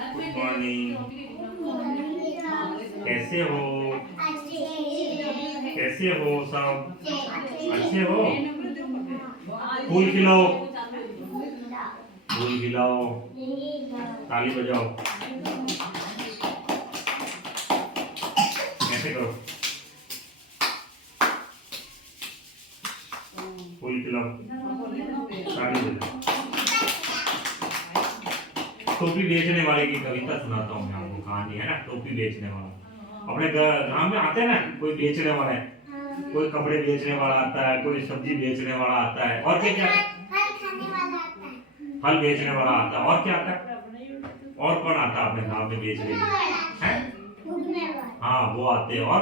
Good morning. कैसे हो? कैसे हो सब? अच्छे हो? फूल खिलाओ, फूल खिलाओ, ताली बजाओ। ऐसे करो, फूल खिलाओ, ताली बजाओ। टोपी बेचने वाले की कविता सुनाता हूँ मैं आपको, कहानी है ना, टोपी बेचने वाला। अपने गांव में आते हैं ना, कोई बेचने वाला है, कोई कपड़े बेचने वाला आता है, कोई सब्जी बेचने वाला आता है, और क्या क्या फल खाने वाला आता है, फल बेचने वाला आता है, और क्या आता है? और कौन आता है अपने गांव में बेचने के लिए? हाँ वो आते हैं। और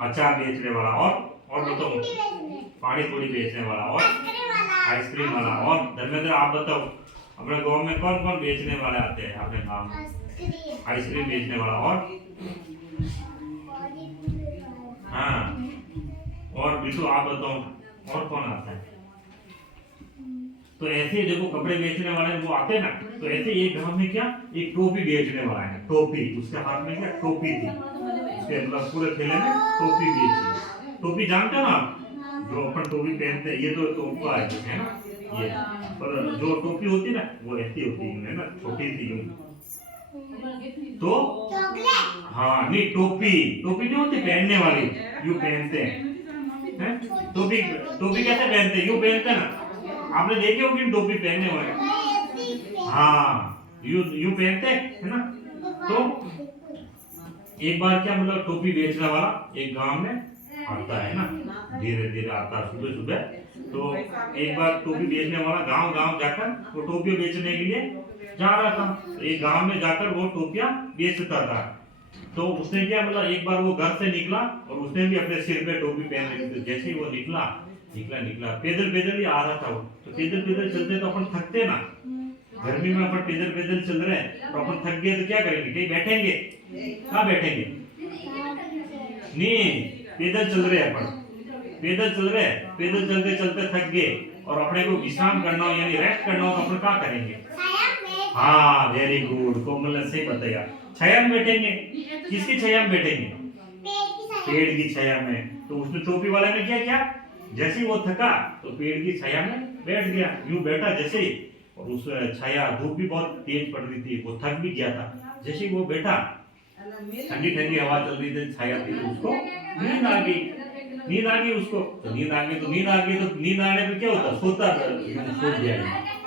अचार बेचने वाला, और बताओ, पानी पूरी बेचने वाला, और आइसक्रीम वाला। और धर्मेंद्र आप बताओ, अपने गांव में कौन कौन बेचने वाले आते हैं अपने गांव में? आइसक्रीम बेचने वाला, और हाँ, और बिल्कुल आप बताओ और कौन आता है? तो ऐसे देखो, कपड़े बेचने वाले वो आते हैं ना, तो ऐसे एक गांव में क्या, एक टोपी बेचने वाला है, टोपी, उसके हाथ में क्या टोपी थी, उसके मतलब पूरे ठेले में टोपी बेची। टोपी जानते हो ना आप? जो अपन टोपी पहनते हैं, ये तो टोपा है ना ये, पर जो टोपी होती है ना वो ऐसी होती है ना, छोटी सी यूं। तो हाँ नहीं, टोपी टोपी नहीं होती पहनने वाली, यूं पहनते हैं। टोपी टोपी कैसे पहनते हैं? यूं पहनते हैं ना, आपने देखे होगी टोपी पहनने वाले। हाँ यूं पहनते हैं ना। तो एक बार क्या, मतलब टोपी बेचने वाला एक गांव में आता है ना, धीरे धीरे आता है सुबह सुबह। तो एक बार टोपी बेचने वाला गांव गांव जाकर वो टोपी बेचने के लिए जा रहा था। तो एक गांव में जाकर वो टोपियां बेचता था। तो उसने क्या, मतलब एक बार वो घर से निकला और उसने भी अपने सिर पे टोपी पहन रखी थी। जैसे ही वो निकला निकला निकला पैदल पैदल ही आ रहा था वो। तो पैदल पैदल चलते तो अपन थकते ना, गर्मी में अपन पैदल पैदल चल रहे हैं, तो अपन थक गए तो क्या करेंगे? कहीं बैठेंगे? कहाँ बैठेंगे? नहीं, पैदल चल रहे हैं अपन, पैदल चल रहे हैं, पैदल चलते चलते थक गए और अपने को विश्राम करना हो यानी रेस्ट करना हो, तो अपन क्या करेंगे? हाँ वेरी गुड, कोमल ने सही बताया, छाया में बैठेंगे। किसकी छाया में बैठेंगे? पेड़ की छाया में। तो उसने टोपी वाले ने क्या किया, जैसे ही वो थका तो पेड़ की छाया में बैठ गया, यूं बैठा जैसे ही, और उस छाया, धूप भी बहुत तेज पड़ रही थी, वो थक भी गया था। जैसे ही वो बैठा, ठंडी ठंडी हवा चल रही थी, छाया थी, उसको नींद आ गई। नींद आ गई उसको, तो नींद आ गई तो नींद आ गई, तो नींद आने पे क्या होता? सोता, सो गया।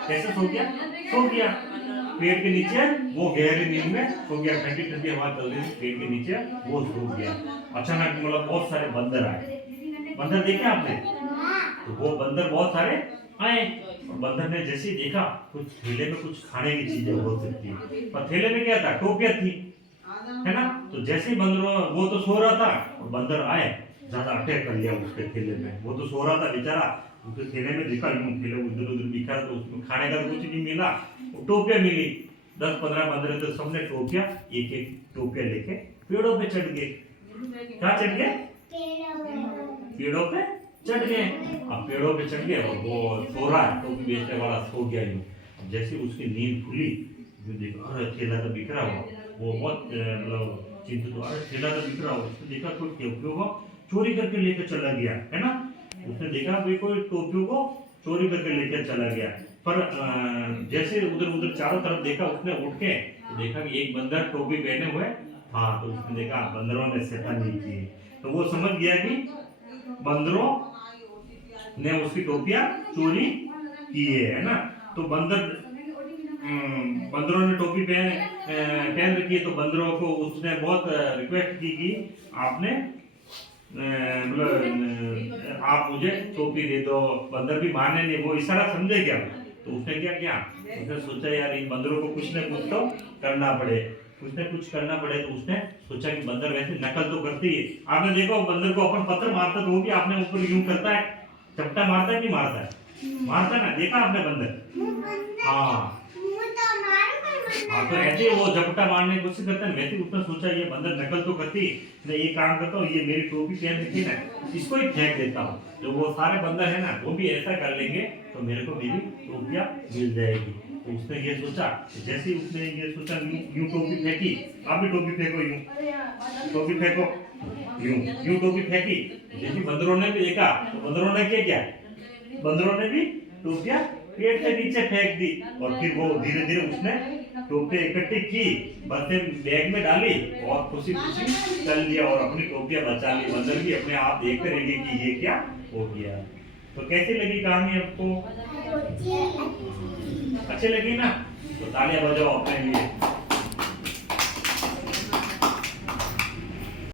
कैसे सो गया? सो गया पेड़ के नीचे, वो गहरी नींद में सो गया। ठंडी ठंडी हवा चल रही थी पेड़ के नीचे, वो सो गया। अचानक मतलब बहुत सारे बंदर आए। बंदर देखे आपने? तो वो बंदर बहुत सारे आए, और बंदर ने जैसे ही देखा कुछ थैले में कुछ खाने की चीजें हो सकती है, पर थैले में क्या था? टोपियां थी, है ना। तो जैसे ही बंदरों, वो तो सो रहा था और बंदर आए, ज्यादा अटैक कर लिया उसके थैले में। वो तो सो रहा था बेचारा, उसके थैले में देखा थैले उधर उधर दिखा, तो उसमें खाने का तो कुछ नहीं मिला, टोपियां मिली। 10-15 बंदर तो सबने टोपियां, एक एक टोपियां लेके पेड़ों पे चढ़ गए। कहाँ चढ़ गए? पेड़ों पे चढ़ गए। अब पेड़ों पे चढ़ गए और वो सो रहा है, टोपी बेचने वाला सो गया यूं। अब जैसे उसकी नींद खुली, जो देखा अरे ठेला तो बिखरा हुआ, वो बहुत मतलब चिंतित हुआ, अरे ठेला तो बिखरा हुआ। उसने देखा कोई टोपियों को चोरी करके लेकर चला गया, है ना। उसने देखा भाई कोई टोपियों को चोरी करके लेकर चला गया। पर जैसे उधर उधर चारों तरफ देखा, उसने उठ के तो देखा कि एक बंदर टोपी पहने हुए। हाँ, तो उसने देखा बंदरों ने शैतानी की, तो वो समझ गया कि बंदरों ने उसकी टोपियां चोरी की है ना। तो बंदरों ने टोपी पहन रखी है, तो बंदरों को उसने बहुत रिक्वेस्ट की कि आपने मतलब आप मुझे टोपी दे दो। बंदर भी माने नहीं, वो इशारा समझे क्या। तो उसने क्या किया, उसने सोचा यार इन बंदरों को कुछ न कुछ तो करना पड़े, कुछ न कुछ करना पड़े। तो उसने सोचा कि बंदर वैसे नकल तो करती है, आपने देखो बंदर को अपन पत्थर मारता तो वो भी आपने ऊपर यूं करता है, चपटा मारता है नहीं मारता है? मारता है ना, देखा आपने बंदर? हाँ हाँ, तो ऐसे वो झपटा मारने की कोशिश करता है, वैसे उसने सोचा ये बंदर नकल तो करती है, मैं ये काम करता हूँ, ये मेरी टोपी पहन रखी है ना, इसको ही फेंक देता हूँ। तो वो सारे बंदर है ना, वो भी ऐसा कर लेंगे, तो मेरे को मेरी टोपियां मिल जाएगी। तो उसने ये सोचा, जैसे ही उसने ये सोचा यूं टोपी फेंकी, आप भी टोपी फेंको यूं, टोपी फेंको यूं, यूं टोपी फेंकी। जैसे बंदरों ने भी देखा तो बंदरों ने क्या किया, बंदरों ने भी टोपियां पेड़ के नीचे फेंक दी और फिर वो धीरे धीरे उसने टोपियां इकट्ठी की, बर्तन बैग में डाली और खुशी खुशी चल दिया और अपनी टोपियां बचा ली। बंदर भी अपने आप देखते रहेंगे कि ये क्या हो गया। तो कैसी लगी कहानी आपको? अच्छी लगी ना? तो तालियां बजाओ अपने लिए।